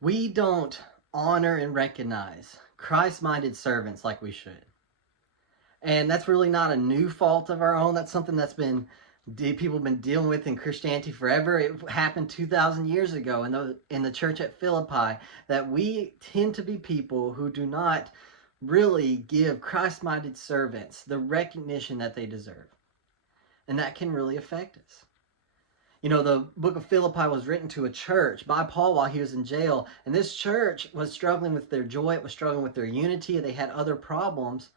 we don't honor and recognize Christ-minded servants like we should. And that's really not a new fault of our own. That's something that's been people have been dealing with in Christianity forever. It happened 2,000 years ago in the church at Philippi, that we tend to be people who do not really give Christ-minded servants the recognition that they deserve. And that can really affect us. You know, the book of Philippi was written to a church by Paul while he was in jail, and this church was struggling with their joy, it was struggling with their unity, they had other problems,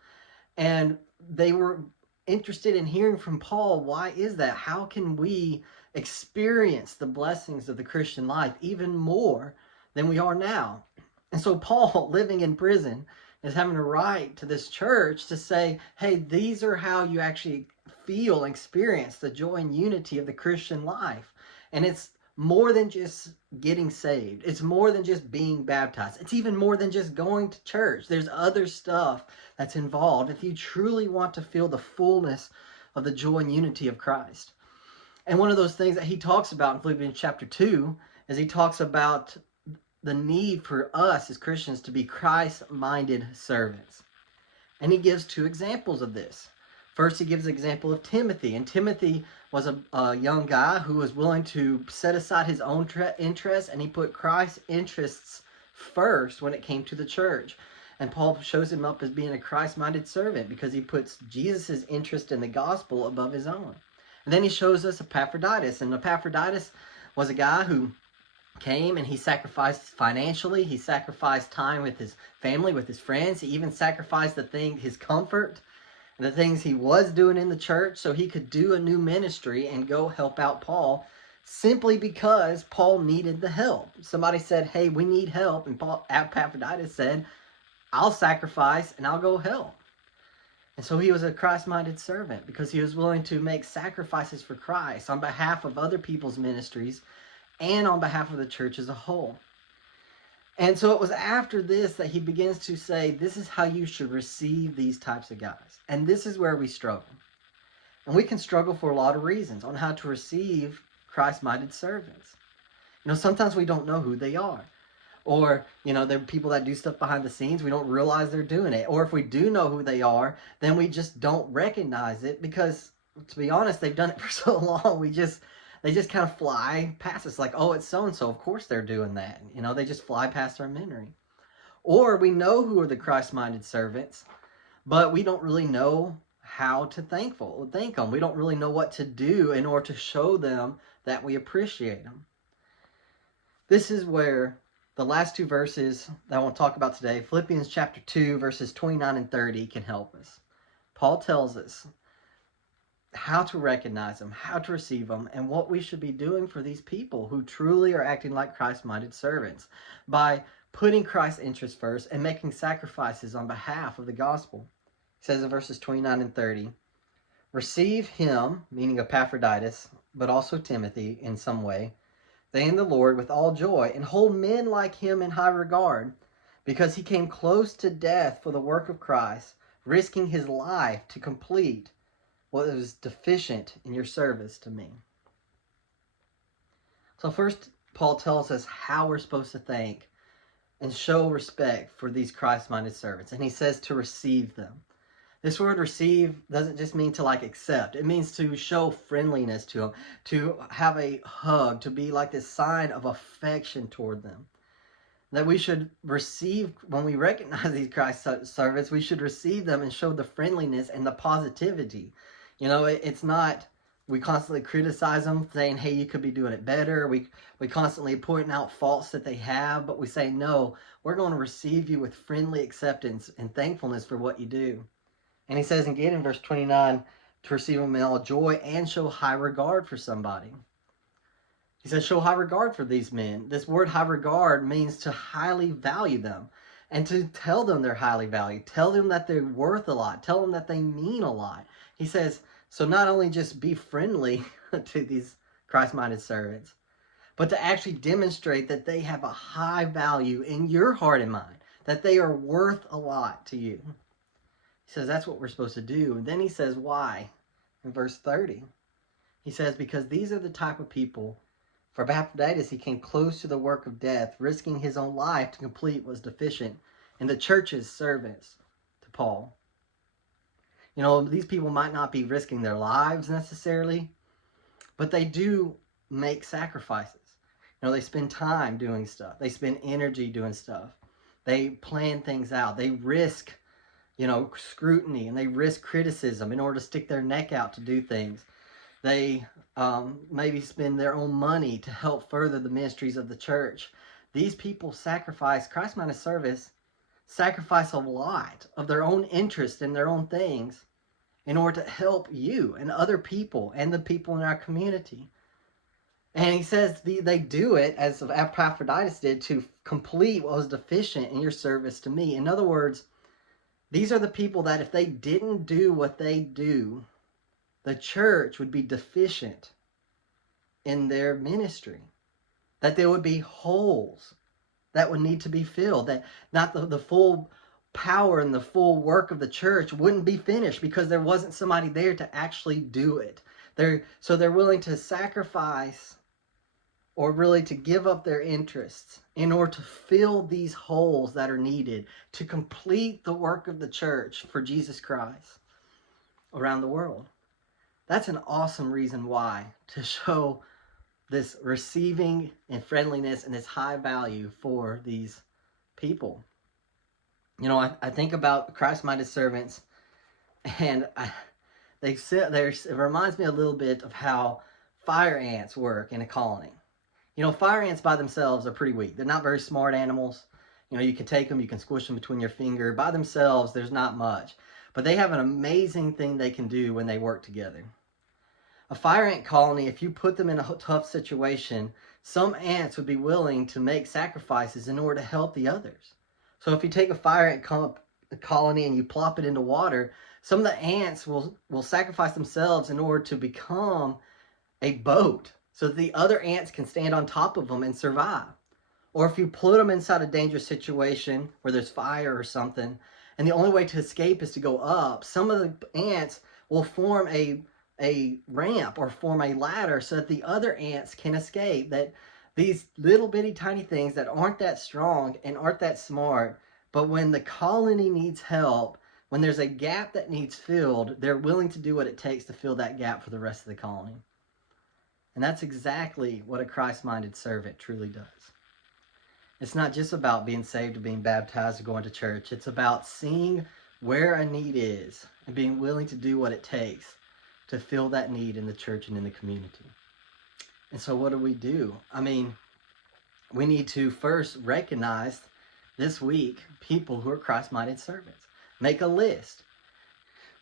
and they were interested in hearing from Paul, why is that? How can we experience the blessings of the Christian life even more than we are now? And so Paul, living in prison, is having to write to this church to say, hey, these are how you actually feel and experience the joy and unity of the Christian life. And it's more than just getting saved. It's more than just being baptized. It's even more than just going to church. There's other stuff that's involved if you truly want to feel the fullness of the joy and unity of Christ. And one of those things that he talks about in Philippians chapter 2 is he talks about the need for us as Christians to be Christ-minded servants. And he gives two examples of this. First, he gives an example of Timothy. And Timothy was a young guy who was willing to set aside his own interests, and he put Christ's interests first when it came to the church. And Paul shows him up as being a Christ-minded servant because he puts Jesus' interest in the gospel above his own. And then he shows us Epaphroditus. And Epaphroditus was a guy who came and he sacrificed financially. He sacrificed time with his family, with his friends. He even sacrificed his comfort, the things he was doing in the church, so he could do a new ministry and go help out Paul, simply because Paul needed the help. Somebody said, hey, we need help. And Epaphroditus said, I'll sacrifice and I'll go help. And so he was a Christ-minded servant because he was willing to make sacrifices for Christ on behalf of other people's ministries and on behalf of the church as a whole. And so it was after this that he begins to say, this is how you should receive these types of guys. And this is where we struggle. And we can struggle for a lot of reasons on how to receive Christ-minded servants. You know, sometimes we don't know who they are. Or, you know, they're people that do stuff behind the scenes. We don't realize they're doing it. Or if we do know who they are, then we just don't recognize it because, to be honest, they've done it for so long. They just kind of fly past us like, oh, it's so-and-so. Of course they're doing that. You know, they just fly past our memory. Or we know who are the Christ-minded servants, but we don't really know how to thank them. We don't really know what to do in order to show them that we appreciate them. This is where the last two verses that I want to talk about today, Philippians chapter 2, verses 29 and 30, can help us. Paul tells us how to recognize them, how to receive them, and what we should be doing for these people who truly are acting like Christ-minded servants by putting Christ's interest first and making sacrifices on behalf of the gospel. He says in verses 29 and 30, receive him, meaning Epaphroditus, but also Timothy in some way, they in the Lord with all joy, and hold men like him in high regard, because he came close to death for the work of Christ, risking his life to complete what was deficient in your service to me. So first, Paul tells us how we're supposed to thank and show respect for these Christ-minded servants. And he says to receive them. This word receive doesn't just mean to like accept. It means to show friendliness to them, to have a hug, to be like this sign of affection toward them. That we should receive, when we recognize these Christ servants, we should receive them and show the friendliness and the positivity. You know, it's not, we constantly criticize them, saying, hey, you could be doing it better. We constantly pointing out faults that they have, but we say, no, we're going to receive you with friendly acceptance and thankfulness for what you do. And he says again in verse 29, to receive them in all joy and show high regard for somebody. He says, show high regard for these men. This word high regard means to highly value them and to tell them they're highly valued. Tell them that they're worth a lot. Tell them that they mean a lot. He says, so not only just be friendly to these Christ-minded servants, but to actually demonstrate that they have a high value in your heart and mind, that they are worth a lot to you. He says that's what we're supposed to do. And then he says why in verse 30. He says because these are the type of people For Epaphroditus, he came close to the work of death, risking his own life to complete what was deficient in the church's service to Paul. You know, these people might not be risking their lives necessarily, but they do make sacrifices. You know, they spend time doing stuff. They spend energy doing stuff. They plan things out. They risk, you know, scrutiny, and they risk criticism in order to stick their neck out to do things. They maybe spend their own money to help further the ministries of the church. These people sacrifice, Christ-minded service, sacrifice a lot of their own interest in their own things in order to help you and other people and the people in our community. And he says they do it, as Epaphroditus did, to complete what was deficient in your service to me. In other words, these are the people that if they didn't do what they do, the church would be deficient in their ministry. That there would be holes that would need to be filled. That not the full power and the full work of the church wouldn't be finished because there wasn't somebody there to actually do it. So they're willing to sacrifice or really to give up their interests in order to fill these holes that are needed to complete the work of the church for Jesus Christ around the world. That's an awesome reason why to show this receiving and friendliness and this high value for these people. You know, I think about Christ-minded servants, and it reminds me a little bit of how fire ants work in a colony. You know, fire ants by themselves are pretty weak. They're not very smart animals. You know, you can take them, you can squish them between your finger. By themselves, there's not much. But they have an amazing thing they can do when they work together. A fire ant colony, if you put them in a tough situation, some ants would be willing to make sacrifices in order to help the others. So if you take a fire ant colony and you plop it into water, some of the ants will sacrifice themselves in order to become a boat so that the other ants can stand on top of them and survive. Or if you put them inside a dangerous situation where there's fire or something, and the only way to escape is to go up, some of the ants will form a ramp or form a ladder so that the other ants can escape. That these little bitty tiny things that aren't that strong and aren't that smart, but when the colony needs help, when there's a gap that needs filled, they're willing to do what it takes to fill that gap for the rest of the colony. And that's exactly what a Christ-minded servant truly does. It's not just about being saved or being baptized or going to church. It's about seeing where a need is and being willing to do what it takes to fill that need in the church and in the community. And so what do? I mean, we need to first recognize this week people who are Christ-minded servants. Make a list.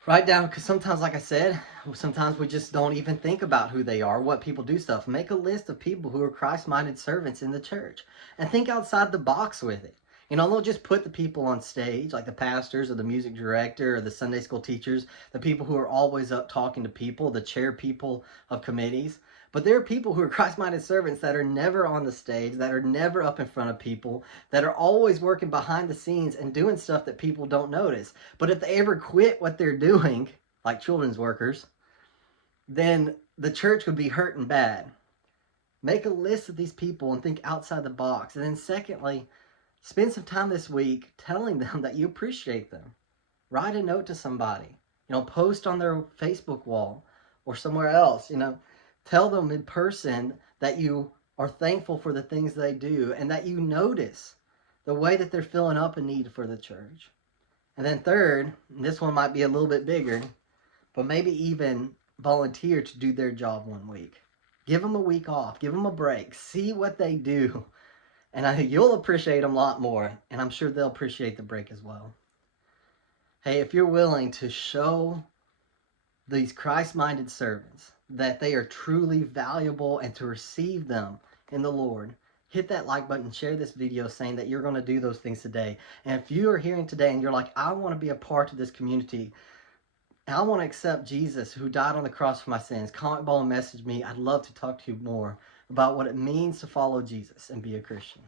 Write down, because sometimes, like I said, sometimes we just don't even think about who they are, what people do stuff. Make a list of people who are Christ-minded servants in the church. And think outside the box with it. You know, don't just put the people on stage, like the pastors or the music director or the Sunday school teachers, the people who are always up talking to people, the chair people of committees. But there are people who are Christ-minded servants that are never on the stage, that are never up in front of people, that are always working behind the scenes and doing stuff that people don't notice. But if they ever quit what they're doing, like children's workers, then the church would be hurting bad. Make a list of these people and think outside the box. And then secondly, spend some time this week telling them that you appreciate them. Write a note to somebody. You know, post on their Facebook wall or somewhere else. You know, tell them in person that you are thankful for the things they do and that you notice the way that they're filling up a need for the church. And then third, and this one might be a little bit bigger, but maybe even volunteer to do their job 1 week. Give them a week off. Give them a break. See what they do. And you'll appreciate them a lot more. And I'm sure they'll appreciate the break as well. Hey, if you're willing to show these Christ-minded servants that they are truly valuable and to receive them in the Lord, hit that like button, share this video saying that you're going to do those things today. And if you are hearing today and you're like, I want to be a part of this community, I want to accept Jesus who died on the cross for my sins, comment below and message me. I'd love to talk to you more about what it means to follow Jesus and be a Christian.